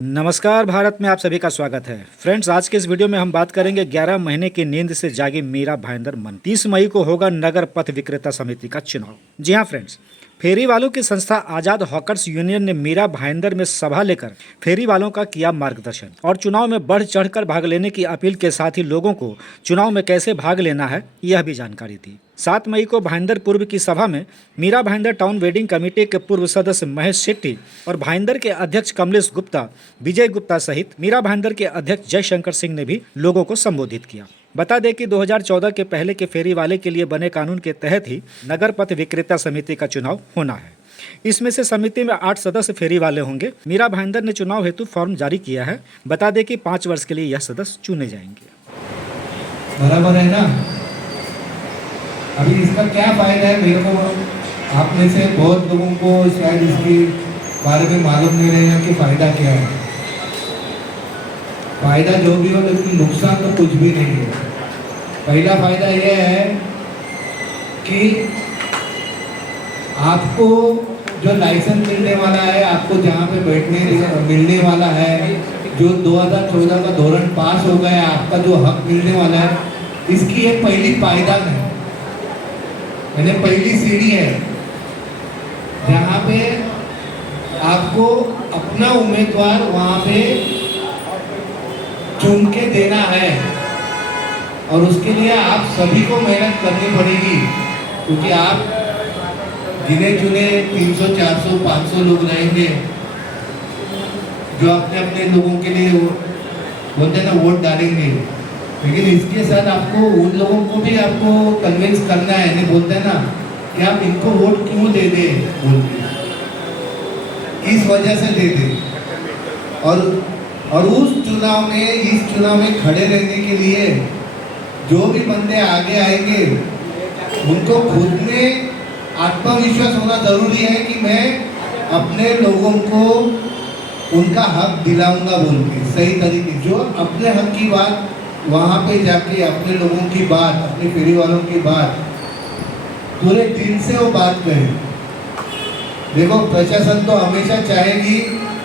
नमस्कार भारत में आप सभी का स्वागत है। फ्रेंड्स, आज के इस वीडियो में हम बात करेंगे 11 महीने की नींद से जागी मीरा भाईंदर मन। 30 मई को होगा नगर पथ विक्रेता समिति का चुनाव। जी हाँ फ्रेंड्स, फेरी वालों की संस्था आजाद हॉकर्स यूनियन ने मीरा भाईंदर में सभा लेकर फेरी वालों का किया मार्गदर्शन और चुनाव में बढ़ चढ़कर भाग लेने की अपील के साथ ही लोगों को चुनाव में कैसे भाग लेना है यह भी जानकारी दी। 7 मई को भाईंदर पूर्व की सभा में Mira Bhayandar town vending committee के पूर्व सदस्य महेश शेट्टी और भाईंदर के अध्यक्ष कमलेश गुप्ता, विजय गुप्ता सहित मीरा भाईंदर के अध्यक्ष जयशंकर सिंह ने भी लोगों को संबोधित किया। बता दें कि 2014 के पहले के फेरी वाले के लिए बने कानून के तहत ही नगर पथ विक्रेता समिति का चुनाव होना है। इसमें से समिति में 8 सदस्य फेरी वाले होंगे। मीरा भाईंदर ने चुनाव हेतु फॉर्म जारी किया है। बता दें कि 5 वर्ष के लिए यह सदस्य चुने जाएंगे। बराबर है ना। अभी इसका क्या फायदा है, मेरे को आप में से बहुत लोगों को शायद इसके बारे में मालूम नहीं रहेगा कि फायदा क्या है। फायदा जो भी हो, लेकिन नुकसान तो कुछ भी नहीं है। पहला फायदा यह है कि आपको जो लाइसेंस मिलने वाला है, आपको जहाँ पे बैठने मिलने वाला है, जो 2014 का धोरण पास हो गया, आपका जो हक मिलने वाला है, इसकी एक पहली पायदान है, यानी पहली सीढ़ी है, जहाँ पे आपको अपना उम्मीदवार वहाँ पे चुन के देना है और उसके लिए आप सभी को मेहनत करनी पड़ेगी, क्योंकि आप गिने चुने 300, 400, 500 लोग रहेंगे जो अपने अपने लोगों के लिए बोलते हैं ना वोट डालेंगे। लेकिन इसके साथ आपको उन लोगों को भी आपको कन्विंस करना है, नहीं बोलते हैं ना कि आप इनको वोट क्यों दे दे, बोलते इस वजह से दे दे। और उस चुनाव में, इस चुनाव में खड़े रहने के लिए जो भी बंदे आगे आएंगे उनको खुद में आत्मविश्वास होना जरूरी है कि मैं अपने लोगों को उनका हक दिलाऊंगा बोल के सही तरीके, जो अपने हक की बात वहाँ पे जाके अपने लोगों की बात, अपने फेरी वालों की बात पूरे दिल से वो बात करें। देखो, प्रशासन तो हमेशा चाहेगी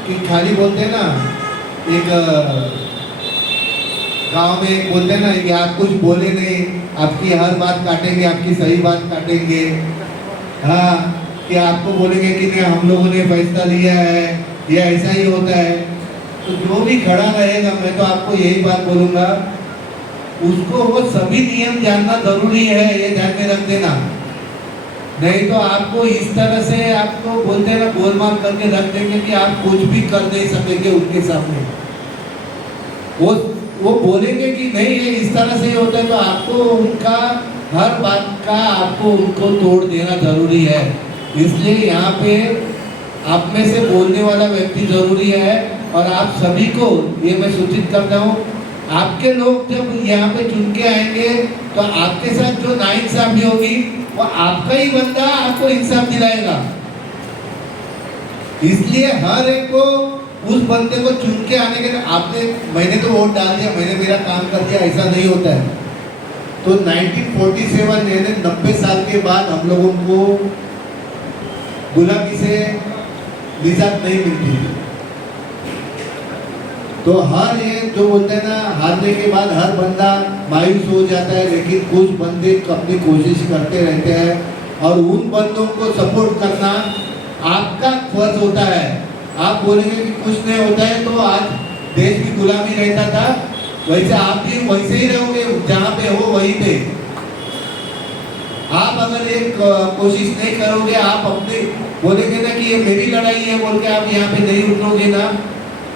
कि खाली बोलते ना, एक गांव में एक बोलते ना कि आप कुछ बोले नहीं, आपकी हर बात काटेंगे, आपकी सही बात काटेंगे। हाँ, कि आपको बोलेंगे कि नहीं हम लोगों ने फैसला लिया है, ये ऐसा ही होता है। तो जो भी खड़ा रहेगा, मैं तो आपको यही बात बोलूँगा, उसको वो सभी नियम जानना जरूरी है, ये ध्यान में रख देना। नहीं तो आपको इस तरह से आपको बोलते हैं ना, गोलमाल करके रख देंगे कि आप कुछ भी कर नहीं सकेंगे उनके सामने। वो बोलेंगे कि नहीं ये इस तरह से होता है, तो आपको उनका हर बात का आपको उनको तोड़ देना जरूरी है। इसलिए यहाँ पे आप में से बोलने वाला व्यक्ति जरूरी है। और आप सभी को ये मैं सूचित करता हूँ, आपके लोग जब यहाँ पे चुन के आएंगे तो आपके साथ जो नाइंसाफी होगी वो आपका ही बंदा आपको इंसाफ दिलाएगा। इसलिए हर एक को उस बंदे को चुन के आने के लिए मैंने तो वोट डाल दिया, मैंने मेरा काम कर दिया, ऐसा नहीं होता है। तो 1947 यानी 90 साल के बाद हम लोगों को गुलामी से निजात नहीं मिलती। तो हर एक जो बोलते हैं ना, हारने के बाद हर बंदा मायूस हो जाता है, लेकिन कुछ बंदे अपनी कोशिश करते रहते हैं और उन बंदों को सपोर्ट करना आपका फर्ज होता है। आप बोलेंगे कि कुछ नहीं होता है, तो आज देश की गुलामी रहता था, वैसे आप भी वैसे ही रहोगे, जहाँ पे हो वहीं पे। आप अगर एक कोशिश नहीं करोगे, आप अपने बोलेंगे ना कि ये मेरी लड़ाई है बोल के आप यहाँ पे नहीं उतरोगे ना,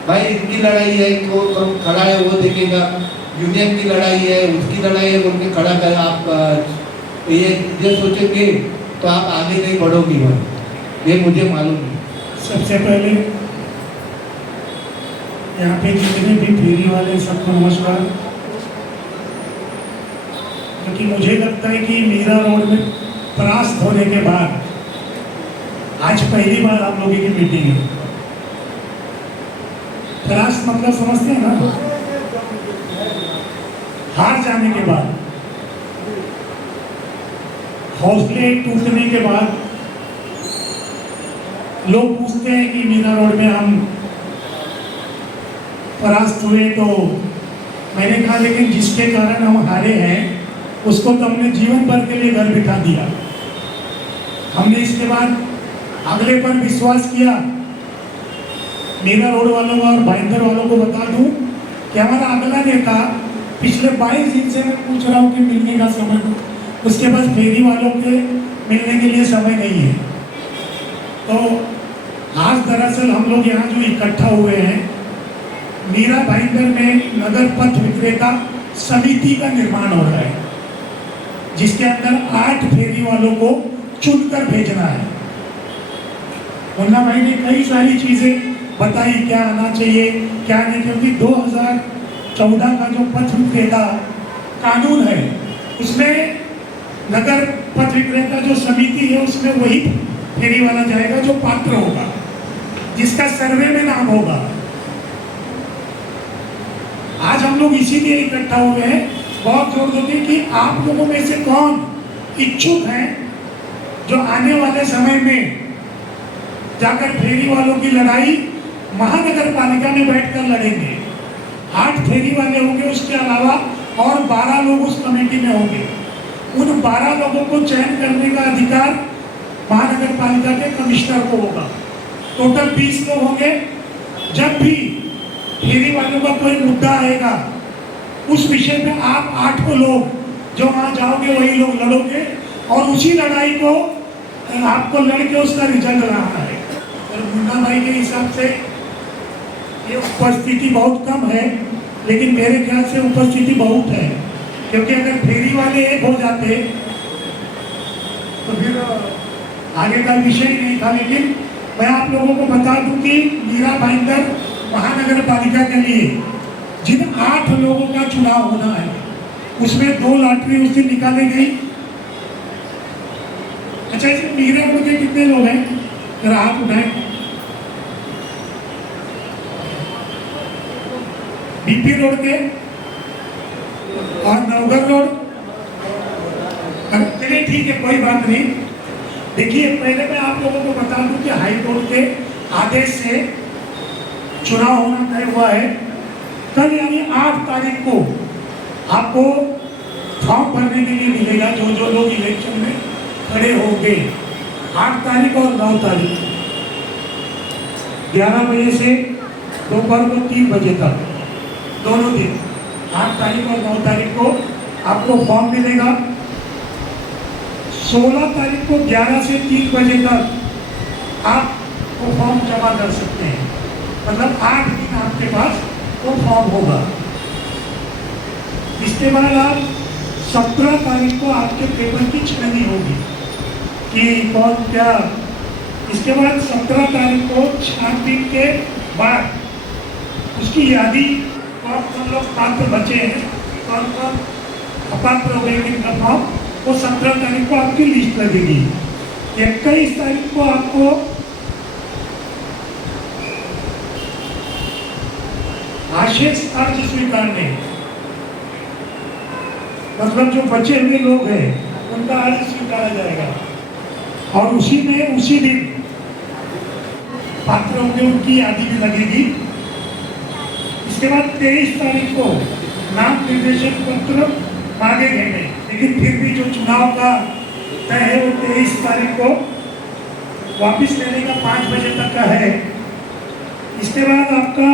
भाई इनकी लड़ाई है, वो खड़ा है वो देखेगा, यूनियन की लड़ाई है, उसकी लड़ाई है बोल के खड़ा कर, आप ये सोचेंगे तो आप आगे नहीं बढ़ोगे भाई, ये मुझे मालूम है। सबसे पहले यहाँ पे जितने भी फेरी वाले सबको नमस्कार। क्योंकि मुझे लगता है कि मीरा रोड में परास्त होने के बाद आज पहली बार आप लोगों की मीटिंग है। परास्त मतलब समझते हैं ना, हार जाने के बाद, हौसले टूटने के बाद लोग पूछते हैं कि मीरा रोड में हम परास्त हुए तो मैंने कहा लेकिन जिसके कारण हम हारे हैं उसको तो हमने जीवन भर के लिए घर बिठा दिया। हमने इसके बाद अगले पर विश्वास किया। मीरा रोड वालों को और भाईंदर वालों को बता दूं कि हमारा अगला नेता पिछले 22 दिन से मैं पूछ रहा हूँ कि मिलने का समय दो, उसके पास फेरी वालों के मिलने के लिए समय नहीं है। तो आज दरअसल हम लोग यहाँ जो इकट्ठा हुए हैं, मीरा भाईंदर में नगर पथ विक्रेता समिति का निर्माण हो रहा है, जिसके अंदर 8 फेरी वालों को चुनकर भेजना है। मुन्ना भाई ने कई सारी चीजें बताई, क्या आना चाहिए क्या नहीं, क्योंकि 2014 का जो पथ विक्रेता कानून है उसमें नगर पथ विक्रेता जो समिति है उसमें वही फेरी वाला जाएगा जो पात्र होगा, जिसका सर्वे में नाम होगा। आज हम लोग इसीलिए इकट्ठा हुए हैं, बहुत जोर देते कि आप लोगों में से कौन इच्छुक हैं जो आने वाले समय में जाकर फेरी वालों की लड़ाई महानगर पालिका में बैठकर लड़ेंगे। 8 फेरी वाले होंगे, उसके अलावा और 12 लोग उस कमेटी में होंगे। उन 12 लोगों को चयन करने का अधिकार महानगर पालिका के कमिश्नर को होगा। टोटल 20 लोग होंगे। जब भी फेरी वालों का कोई मुद्दा आएगा उस विषय में आप 8 लोग जो वहाँ जाओगे वही लोग लड़ोगे और उसी लड़ाई को आपको लड़के उसका रिजल्ट लाना है। और मुन्ना भाई के हिसाब से ये उपस्थिति बहुत कम है, लेकिन मेरे ख्याल से उपस्थिति बहुत है, क्योंकि अगर फेरी वाले एक हो जाते तो फिर आगे का विषय ही नहीं था। लेकिन मैं आप लोगों को बता दूं कि मीरा भाईंदर महानगर पालिका के लिए जिन 8 लोगों का चुनाव होना है उसमें 2 लॉटरी उस दिन निकाली गई। अच्छा, इसे मीरा रोड के कितने लोग हैं जरा हाथ उठाएं। बीपी रोड के और नवगढ़ रोड, चलिए ठीक है कोई बात नहीं। देखिए, पहले मैं आप लोगों को बता दूं कि हाई कोर्ट के आदेश से चुनाव होना तय हुआ है। कल यानी 8 तारीख को आपको फॉर्म भरने के लिए मिलेगा। जो जो लोग इलेक्शन में खड़े होंगे 8 तारीख और 9 तारीख 11 बजे से दोपहर को 3 बजे तक, दोनों दिन 8 तारीख और 9 तारीख को आपको फॉर्म मिलेगा। 16 तारीख को 11 से 3 बजे तक आप वो फॉर्म जमा कर सकते हैं, मतलब 8 दिन आपके पास वो फॉर्म होगा। इसके बाद आप 17 तारीख को आपके पेपर की छाननी होगी कि कौन क्या। इसके बाद 17 तारीख को छानबीन के बाद उसकी यादी कौन लोग पात्र बचे हैं, कौन कौन अपात्र हो गए इनका फॉर्म, वो 17 तारीख को आपकी लिस्ट लगेगी। 21 तारीख को आपको आशेष अर्ज स्वीकारने, मतलब जो बचे हुए लोग हैं उनका अर्ज स्वीकारा जाएगा और उसी दिन पात्र होंगे उनकी यादी भी लगेगी। इसके बाद 23 तारीख को नाम निर्देशन पत्र मांगे गए, लेकिन फिर भी जो चुनाव का तय है वो 23 तारीख को वापस लेने का 5 बजे तक का है। इसके बाद आपका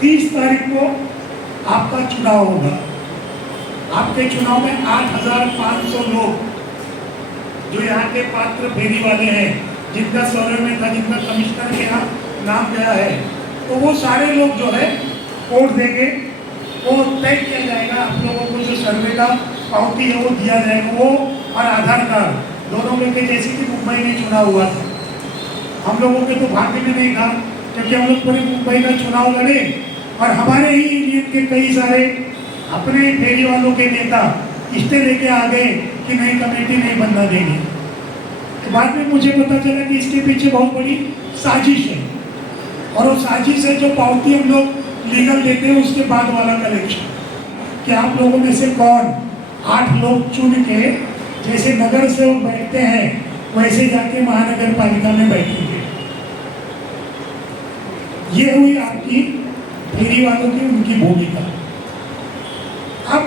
30 तारीख को आपका चुनाव होगा। आपके चुनाव में 8,500 लोग जो यहाँ के पात्र फेरी वाले हैं, जिनका सर्वे में था, जिनका कमिश्नर के यहाँ नाम गया है, तो वो सारे लोग जो है वोट देंगे। वो तय किया जाएगा, आप लोगों को जो सर्वे का पावती है वो दिया जाएगा, वो और आधार कार्ड दोनों लेके, जैसे कि मुंबई में चुनाव हुआ था। हम लोगों के तो भाग्य में नहीं था, क्योंकि हम लोग पूरे मुंबई का चुनाव लड़े और हमारे ही यूनियन के कई सारे अपने फेरी वालों के नेता इस्ते लेके आ गए कि नई कमेटी नहीं बनना देंगे। तो बाद में मुझे पता चला कि इसके पीछे बहुत बड़ी साजिश है, और वो साजिश है जो पावती हम लोग लीगल देते हैं उसके बाद वाला कलेक्शन, कि आप लोगों में से कौन 8 लोग चुन के जैसे नगर सेवक बैठते हैं वैसे जाके महानगर पालिका में बैठेंगे। ये हुई आपकी फेरी वालों की उनकी भूमिका। अब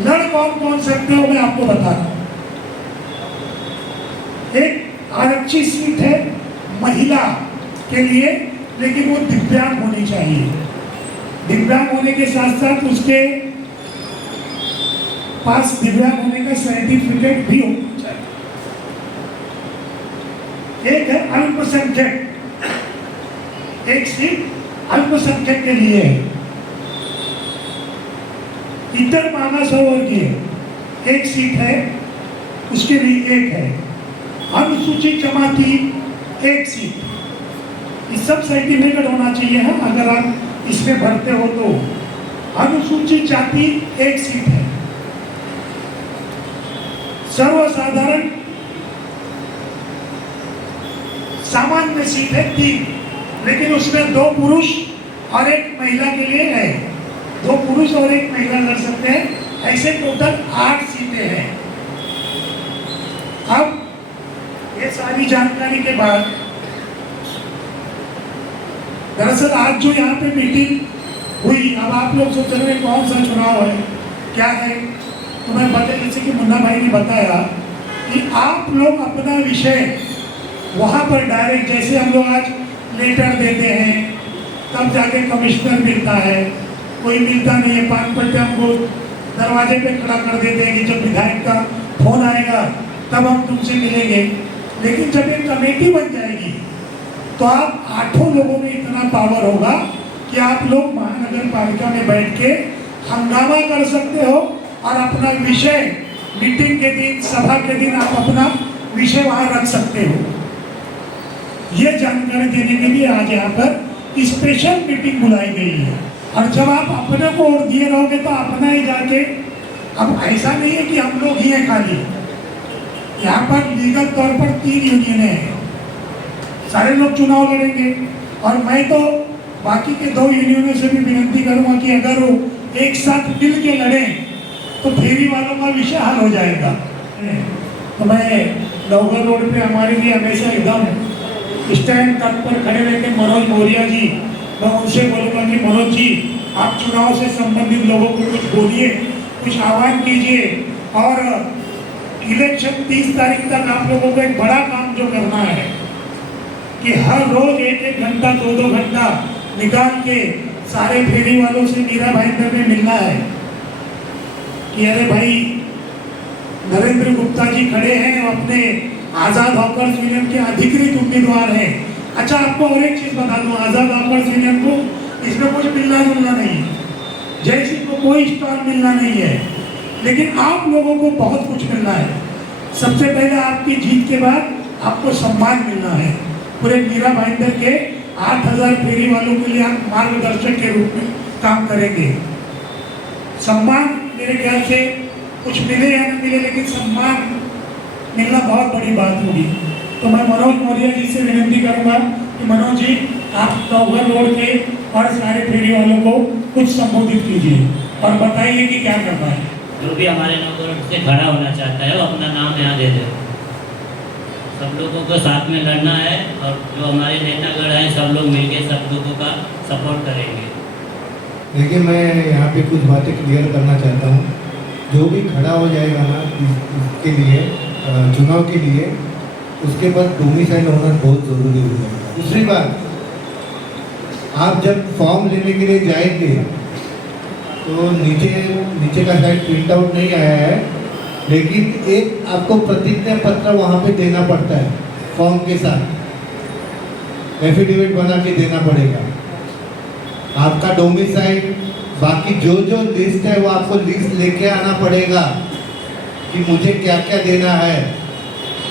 लड़ कौन सकते हो मैं आपको बता रहा हूं। एक आरक्षित सीट है महिला के लिए, लेकिन वो दिव्यांग होनी चाहिए। दिव्यांग होने के साथ साथ उसके पास दिव्यांग होने का सर्टिफिकेट भी होना चाहिए। एक है अल्पसंख्यक, एक सीट अल्पसंख्यक के लिए है। इतर मागासवर्गीय एक सीट है, उसके लिए एक है। अनुसूचित जमाती एक सीट। ये सब सर्टिफिकेट होना चाहिए है अगर आप इसमें भरते हो तो। अनुसूचित जाति एक सीट है। सर्वसाधारण सामान्य सीट है 3, लेकिन उसमें 2 पुरुष और 1 महिला के लिए है। 2 पुरुष और 1 महिला लड़ सकते हैं। ऐसे टोटल 8 सीटें हैं। अब ये सारी जानकारी के बाद दरअसल आज जो यहाँ पे मीटिंग हुई, अब आप लोग सोच रहे हैं कौन सा चुनाव है, क्या है, तो मैं बता, जैसे कि मुन्ना भाई ने बताया कि आप लोग अपना विषय वहाँ पर डायरेक्ट, जैसे हम लोग आज लेटर देते हैं तब जाके कमिश्नर मिलता है, कोई मिलता नहीं है, 5 पट्टे हमको दरवाजे पे खड़ा कर देते हैं कि जब विधायक का फोन आएगा तब हम तुमसे मिलेंगे। लेकिन जब एक कमेटी बन जाएगी तो आप 8 लोगों में इतना पावर होगा कि आप लोग महानगर पालिका में बैठ के हंगामा कर सकते हो और अपना विषय मीटिंग के दिन, सभा के दिन आप अपना विषय वहां रख सकते हो। ये जानकारी देने के लिए आज यहाँ पर स्पेशल मीटिंग बुलाई गई है। और जब आप अपने को वोट दिए रहोगे तो अपना ही जाके, अब ऐसा नहीं है कि हम लोग ही हैं खाली, यहाँ पर लीगल तौर पर 3 यूनियनें हैं, सारे लोग चुनाव लड़ेंगे। और मैं तो बाकी के 2 यूनियनों से भी विनती करूंगा कि अगर वो एक साथ मिल के लड़ें तो फेरी वालों का विषय हल हो जाएगा। तो मैं नवगढ़ रोड पे हमारे लिए हमेशा एकदम स्टैंड तक पर खड़े रहते मनोज मौर्य जी, मैं उनसे बोलूँगा कि मनोज जी आप चुनाव से संबंधित लोगों को कुछ बोलिए, कुछ आह्वान कीजिए। और इलेक्शन 30 तारीख तक आप लोगों को एक बड़ा काम जो करना है कि हर रोज 1-1 घंटा 2-2 घंटा निकाल के सारे फेरी वालों से मीरा भाईंदर में मिलना है कि अरे भाई नरेंद्र गुप्ता जी खड़े हैं, अपने आज़ाद हॉकर्स यूनियन के अधिकृत उम्मीदवार हैं। अच्छा, आपको और एक चीज़ बता दूं, आज़ाद हॉकर्स यूनियन को इसमें कुछ मिलना जुलना नहीं है, जैसी को कोई स्टॉल मिलना नहीं है, लेकिन आप लोगों को बहुत कुछ मिलना है। सबसे पहले आपकी जीत के बाद आपको सम्मान मिलना है। पूरे मीरा भाईंदर के 8000 फेरी वालों के लिए आप मार्गदर्शक के रूप में काम करेंगे। सम्मान मेरे ख्याल से कुछ मिले या न मिले, लेकिन सम्मान मिलना बहुत बड़ी बात होगी। तो मैं मनोज मौर्य जी से विनती करूंगा कि मनोज जी आप नवगढ़ रोड के और सारे फेरी वालों को कुछ संबोधित कीजिए और बताइए कि क्या करना है। जो भी हमारे नवगढ़ से खड़ा होना चाहता है वो अपना नाम यहाँ दे दे। सब लोगों को साथ में लड़ना है और जो हमारे नेतागढ़ हैं सब लोग मिलकर सब लोगों का सपोर्ट करेंगे। देखिए, मैं यहाँ पे कुछ बातें क्लियर करना चाहता हूँ। जो भी खड़ा हो जाएगा ना इसके लिए, चुनाव के लिए, उसके बाद डोमिसाइल होना बहुत ज़रूरी हो जाएगा। दूसरी बात, आप जब फॉर्म लेने के लिए जाएंगे तो नीचे का साइड प्रिंट आउट नहीं आया है, लेकिन एक आपको प्रतिज्ञा पत्र वहाँ पे देना पड़ता है, फॉर्म के साथ एफिडेविट बना के देना पड़ेगा। आपका डोमिसाइल, बाकी जो लिस्ट है वो आपको लिस्ट लेके आना पड़ेगा कि मुझे क्या क्या देना है।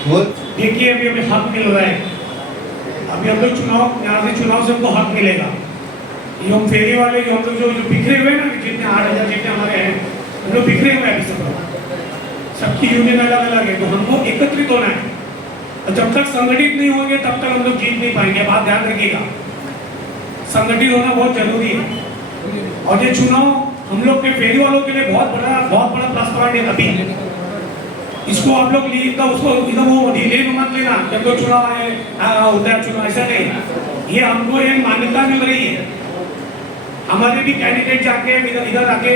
वो देखिए, अभी हमें हक मिल रहा है। अभी हम लोग यहाँ से चुनाव से हमको हक मिलेगा। ये हम फेरी वाले हम लोग जो बिखरे हुए ना, जितने 8000 सीटें हमारे हैं, हम लोग बिखरे हुए हैं अभी सबकी यूनियन अलग अलग है, तो हमको एकत्रित होना है। और जब तक संगठित नहीं होंगे तब तक हम लोग जीत नहीं पाएंगे। बात ध्यान रखिएगा, संगठित होना बहुत जरूरी है। और ये चुनाव हम लोग के फेरी वालों के लिए बहुत बड़ा प्लस पॉइंट है। अभी इसको आप लोग उसको एकदम वो ढीले में मत लेना। जब तो चुनाव होता है चुनाव, ऐसा नहीं। ये हमको एक मान्यता मिल रही है। हमारे भी कैंडिडेट जाके इधर आके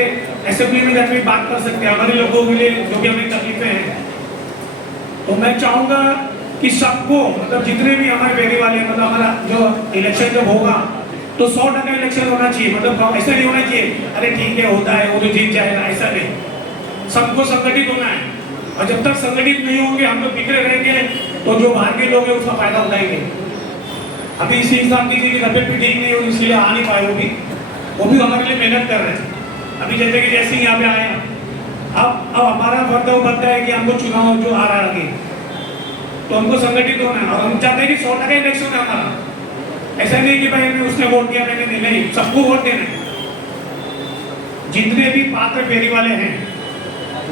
असेंबली में जाके बात कर सकते हैं हमारे लोगों के लिए जो भी हमें तकलीफें हैं। तो मैं चाहूँगा कि सबको मतलब जितने भी हमारे फेरी वाले मतलब हमारा जो इलेक्शन जब होगा तो 100% इलेक्शन होना चाहिए। मतलब ऐसा नहीं होना चाहिए अरे ठीक है होता है वो तो जीत जाएगा, ऐसा नहीं। सबको संगठित होना है और जब तक संगठित नहीं होंगे हम लोग बिखरे रहेंगे तो जो बाहर के लोग हैं उसका फायदा उठाएंगे। अभी इसी हिसाब की तबियत भी ठीक नहीं हुई इसलिए आ नहीं पाए वो भी हमारे लिए मेहनत कर रहे हैं। अभी जैसे कि जैसे यहाँ पे आए अब हमारा फर्ज बनता है कि हमको चुनाव जो आ रहा है आगे तो हमको संगठित होना है और हम चाहते हैं कि 100% इलेक्शन है हमारा। ऐसा नहीं कि भाई उसने वोट दिया मैंने नहीं, सबको वोट देना है। जितने भी पात्र फेरी वाले हैं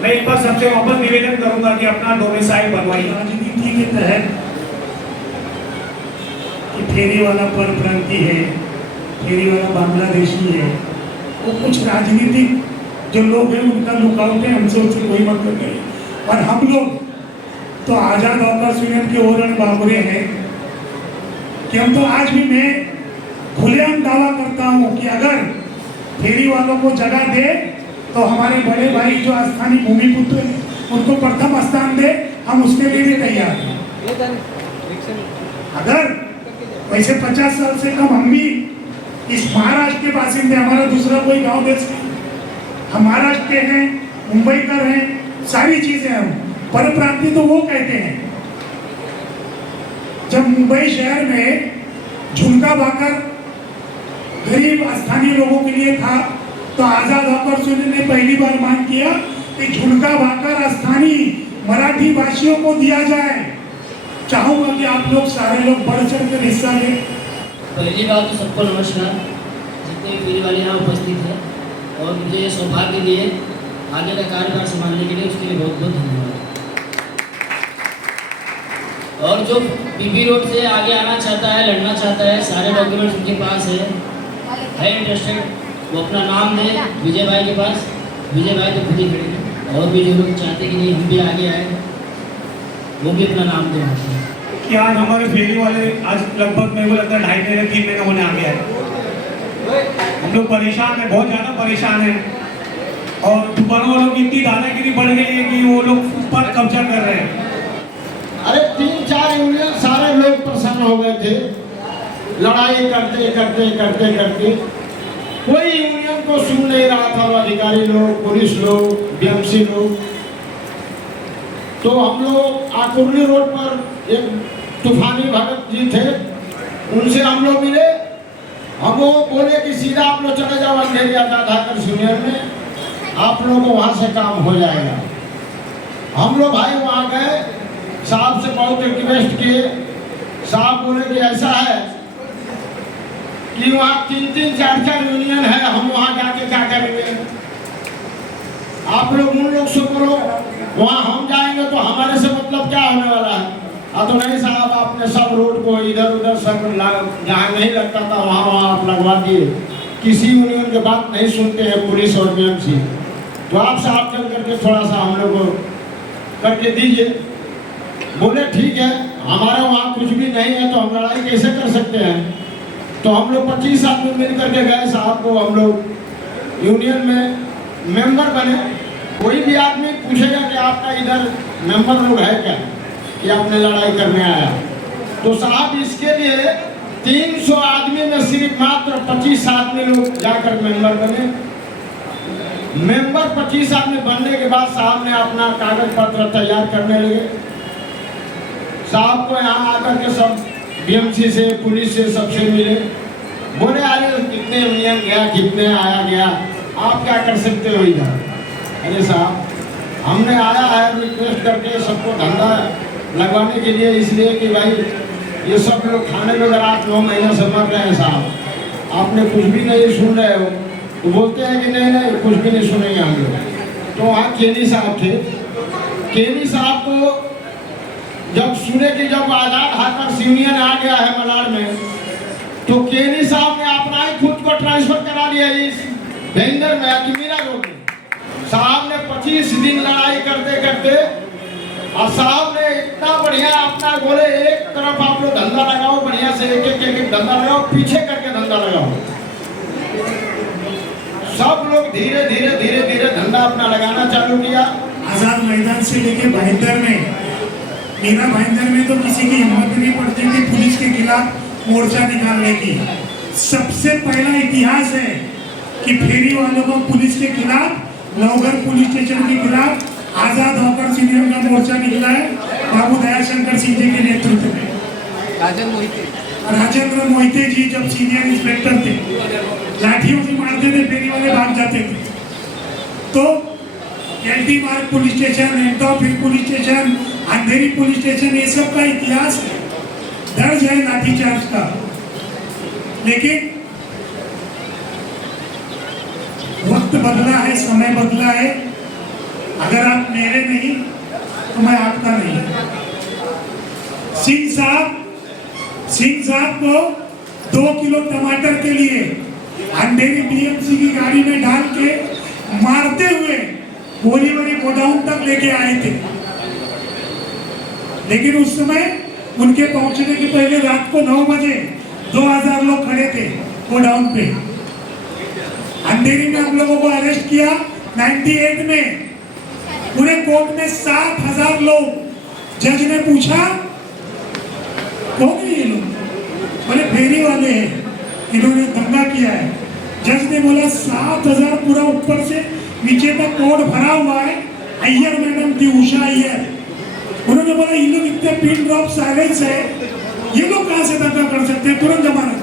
मैं एक बार सबसे वापस निवेदन करूंगा कि अपना डोमिसाइल बनवाइए। राजनीति के तहत कि फेरी वाला परप्रांति है, फेरी वाला बांग्लादेशी है, वो कुछ राजनीतिक जो लोग हैं उनका लुकआउट है, हमसे उससे कोई मतलब नहीं। और हम लोग तो आज़ाद अवकाश यूनियन के ओरण बाबरे हैं कि हम तो आज भी मैं खुलेआम दावा करता हूँ कि अगर फेरी वालों को जगह दे तो हमारे बड़े भाई जो स्थानीय भूमिपुत्र हैं उनको प्रथम स्थान दे, हम उसके लिए भी तैयार हैं। अगर वैसे 50 साल से कम हम भी इस महाराष्ट्र के बासिंदे, हमारा दूसरा कोई गांव देश नहीं, हम महाराष्ट्र के हैं, मुंबई कर हैं, सारी चीजें हम परप्रांति तो वो कहते हैं। जब मुंबई शहर में झुमका भाकर गरीब स्थानीय लोगों के लिए था तो आजाद होकर ने पहली बार मांग किया कि झुमका भाकर स्थानीय मराठी भाषियों को दिया जाए। चाहूंगा कि आप लोग सारे लोग बढ़ चढ़ कर हिस्सा लें। पहली बात तो सबको नमस्कार, जितने फेरी वाले यहाँ उपस्थित हैं और मुझे ये सौभाग्य दिए आगे का कार्यभार संभालने के लिए, उसके लिए बहुत बहुत धन्यवाद। और जो बीबी रोड से आगे आना चाहता है, लड़ना चाहता है, सारे डॉक्यूमेंट्स उनके पास है इंटरेस्टेड, वो अपना नाम दे विजय भाई के पास। विजय भाई तो खुद ही खड़े हैं और भी जो लोग चाहते कि नहीं हम भी आगे आए वो भी अपना नाम दे। कि आज हमारे फेरी वाले आज लगभग मेरे को लगता है 2.5 महीने 3 महीने होने आ गया है। हम लोग परेशान हैं, बहुत ज़्यादा परेशान हैं और दुकानों वालों की इतनी दादागिरी बढ़ गई है कि वो लोग पर कब्जा कर रहे हैं। अरे 3-4 यूनियन सारे लोग परेशान हो गए थे, लड़ाई करते करते करते करते कोई यूनियन को सुन नहीं रहा था। अधिकारी लोग, पुलिस लोग, बीएमसी लोग। तो हम लोग आकुर्ली रोड पर एक तूफानी भगत जी थे, उनसे हम लोग मिले। हम वो बोले कि सीधा आप लोग चले जाओ अंधेरी आजाद हाकर यूनियन में, आप लोगों को वहाँ से काम हो जाएगा। हम लोग भाई वहाँ गए, साहब से बहुत रिक्वेस्ट किए। साहब बोले कि ऐसा है कि वहाँ 3-3, 4-4 यूनियन है, हम वहाँ जाके क्या करेंगे? आप लोग उन लोग से बोलो, वहाँ हम जाएंगे तो हमारे से मतलब क्या होने वाला है? तो नहीं साहब, आपने सब रोड को इधर उधर सब जहाँ नहीं लगता था वहाँ आप लगवा दिए। किसी यूनियन की बात नहीं सुनते हैं पुलिस और बीएमसी। तो आप साहब चल करके थोड़ा सा हम लोग को करके दीजिए। बोले ठीक है, हमारे वहाँ कुछ भी नहीं है तो हम लड़ाई कैसे कर सकते हैं? तो हम लोग 25 आदमी मिल करके गए साहब को, हम लोग यूनियन में मेंबर बने। कोई भी आदमी पूछेगा कि आपका इधर मेंबर लोग है क्या कि आपने लड़ाई करने आया, तो साहब इसके लिए 300 आदमी में सिर्फ मात्र 25 आदमी लोग जाकर मेंबर बने। मेंबर 25 आदमी बनने के बाद साहब ने अपना कागज पत्र तैयार करने लगे। साहब को यहाँ आकर के सब बीएमसी से, पुलिस से, सबसे मिले। बोले अरे कितने यूनियन गया, कितने आया गया, आप क्या कर सकते हो इधर? अरे साहब, हमने आया है रिक्वेस्ट करके सबको धंधा लगवाने के लिए, इसलिए कि भाई ये सब लोग खाने में 8-9 महीने से मर रहे हैं साहब, आपने कुछ भी नहीं सुन रहे हो। तो बोलते हैं कि नहीं नहीं कुछ भी नहीं सुनेंगे हम लोग। तो वहाँ केनी साहब थे। केनी साहब को जब सुने कि जब आजाद हाकर्स यूनियन आ गया है मलाड में, तो केनी साहब ने अपना ही खुद को ट्रांसफर करा लिया इस भेंदर में, अजमीरा रोड में। साहब ने 25 दिन लड़ाई करते करते और साहब ने इतना बढ़िया अपना बोले एक तरफ आप लोग धंधा लगाओ बढ़िया से, एक एक धंधा लगाओ, पीछे करके धंधा लगाओ। सब लोग धीरे धीरे धीरे धीरे धंधा अपना लगाना चालू किया। आजाद मैदान से लेके भाईंदर में, मीरा भाईंदर में तो किसी की हिम्मत नहीं पड़ती थी पुलिस के खिलाफ मोर्चा निकालने की। सबसे पहला इतिहास है कि फेरी वालों को पुलिस के खिलाफ, नवगढ़ पुलिस स्टेशन के खिलाफ आजाद होकर सीनियर का मोर्चा निकला है बाबू दयाशंकर सिंह जी के नेतृत्व में। राजेंद्र मोहिते जी जब सीनियर इंस्पेक्टर थे, लाठियों से मारते थे, फेरी वाले भाग जाते थे। तो एलटी मार्ग पुलिस स्टेशन, एंटॉप हिल पुलिस स्टेशन, अंधेरी पुलिस स्टेशन, ये सब का इतिहास दर्ज है लाठीचार्ज का। लेकिन वक्त बदला है, समय बदला है। अगर आप मेरे नहीं तो मैं आपका नहीं। सिंह साहब को 2 किलो टमाटर के लिए अंधेरी बीएमसी की गाड़ी में डाल के मारते हुए बोरीवली गोडाउन तक लेके आए थे। लेकिन उस समय उनके पहुंचने के पहले रात को 9 बजे 2000 लोग खड़े थे गोडाउन पे। अंधेरी में हम लोगों को अरेस्ट किया 98 में। पूरे कोर्ट में 60,000 लोग। जज ने पूछा कौन है ये लोग? बोले फेरी वाले हैं, इन्होंने दंगा किया है। जज ने बोला 7,000 पूरा ऊपर से नीचे तक कोर्ट भरा हुआ है। अय्यर मैडम थी, उषा अय्यर। उन्होंने बोला ये लोग इतने पिन ड्रॉप साइलेंस है, ये लोग कहाँ से दंगा कर सकते हैं, तुरंत जमानत।